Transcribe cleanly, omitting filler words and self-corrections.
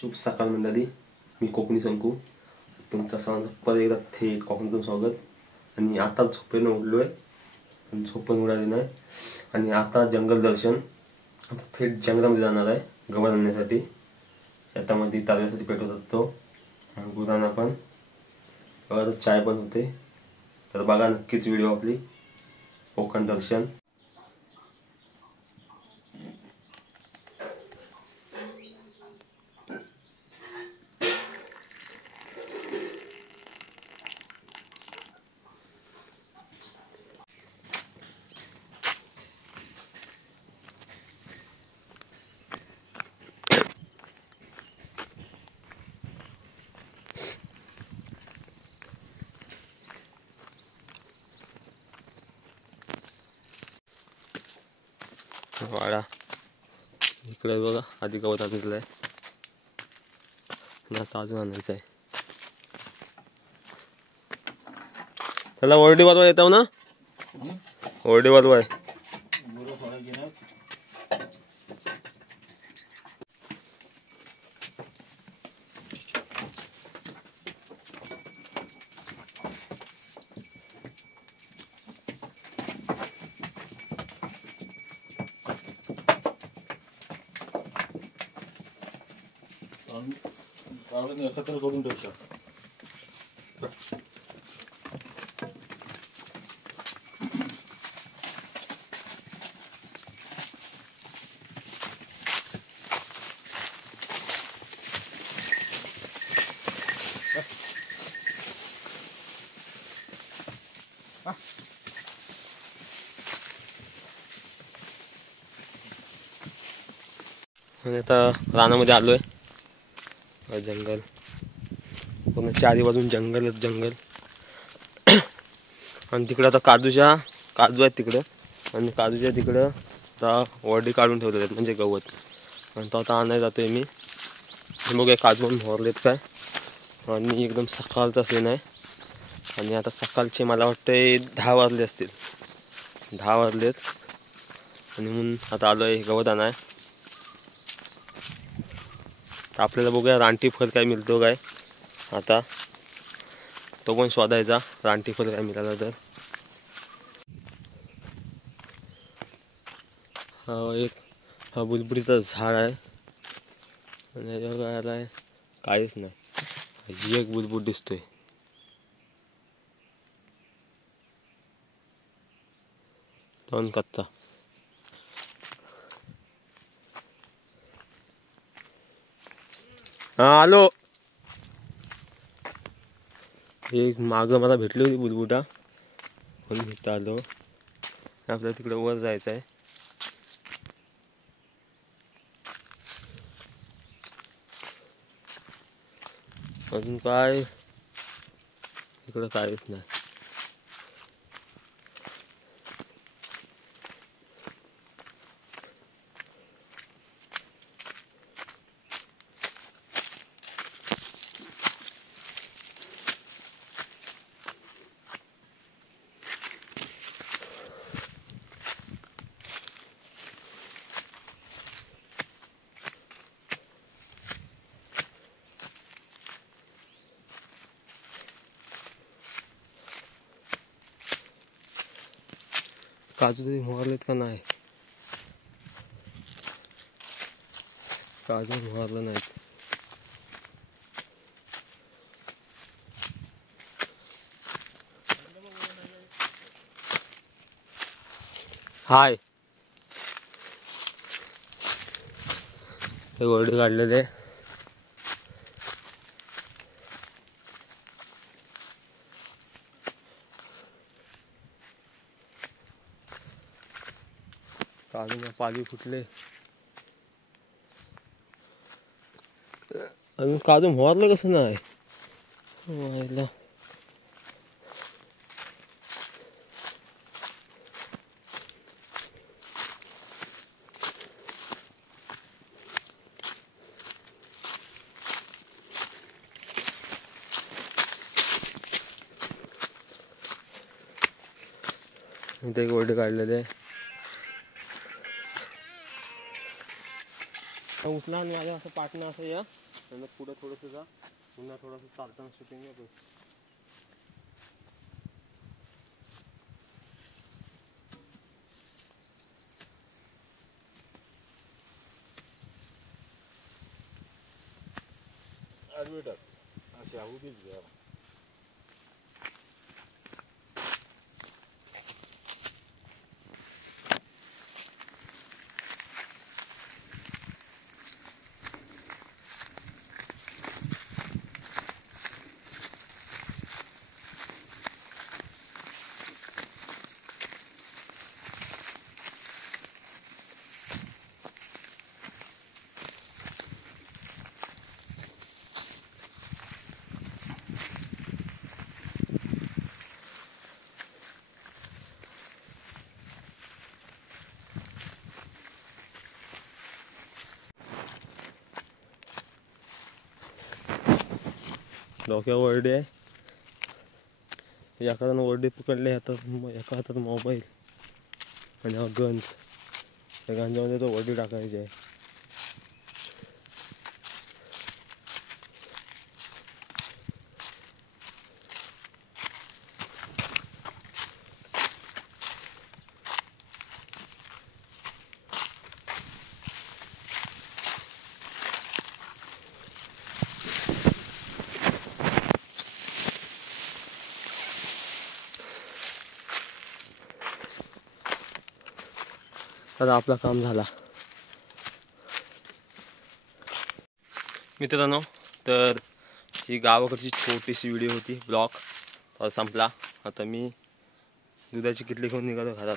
शुभ सकाळ मंडळी, मी कोकणी संकू तुमचा सर्वांचं परत एकदा थेट कोकणातून स्वागत। आणि आता झोपेनं उठलोय पण झोपून उडाली नाही आणि आता जंगल दर्शन, आता थेट जंगलामध्ये जाणार आहे गवत आणण्यासाठी। शेतामध्ये तारव्यासाठी पेटवत असतो, गुरांना पण चाय पण होते। तर बघा नक्कीच व्हिडिओ आपली कोकण दर्शन। वाडा इकडे बघा, आधी गवत आणलेलं आहे आणि आता अजून आणायचं आहे। त्याला ओरडी वाजवा येतो ना, ओरडी वाजवाय एकत्र करून ठेवू शकतो। आणि आता रानामध्ये आलोय। जंगल पूर्ण चारी बाजून जंगलच जंगल। आणि तिकडं आता काजू आहेत तिकडं, आणि काजूच्या तिकडं आता वडी काढून ठेवलेले आहेत म्हणजे गवत, आणि तो आता आणायला जातोय मी। बघूया काजू पण भरलेत काय, आणि एकदम सकाळचा सीन आहे। आणि आता सकाळचे मला वाटते 10 वाजले असतील, 10 वाजलेत। आणि म्हणून आता आलोय गवत आणाय। आपल्याला बघूया रानटी फल काय मिळतो काय, आता तो पण शोधायचा रानटी फल काय मिळाला तर। हा बुलबुलीचा झाड आहे, आणि याला काहीच नाही, एक बुलबुल दिसतोय। तो कच्चा हा आलो। एक माग मला भेटली होती बुलबुटा, म्हणून भेटता आलो। आपल्याला तिकडे वर जायचं आहे। अजून काय इकडं काहीच नाही। काजू तरी मोहरलेत का नाही, काजू मोहरलं नाहीत। हाय हे वरडी काढलेले, काजूला पाली फुटले। अजून काजू मोहरलं कसं नाही, व्हायला इथे एक वरडी काढलेले। उचला आणि माझ्या असं पाटणं असं या त्यांना पुढं थोडंसं जा, पुन्हा थोडंसं चालताना शूटिंग आहे. आडवी टाक अशी आहुतीच घ्या. डोक्यावर वरडी आहे. एका हातानं वरडी पकडले, एका हातात मोबाईल आणि हा गंज. त्या गंजामध्ये तो वरडी टाकायची आहे. आता आपलं काम झाला. मित्रांनो, तर ही गावाकडची छोटीशी व्हिडिओ होती, ब्लॉग संपला. आता मी दुधाची किटली घेऊन निघालो घरात.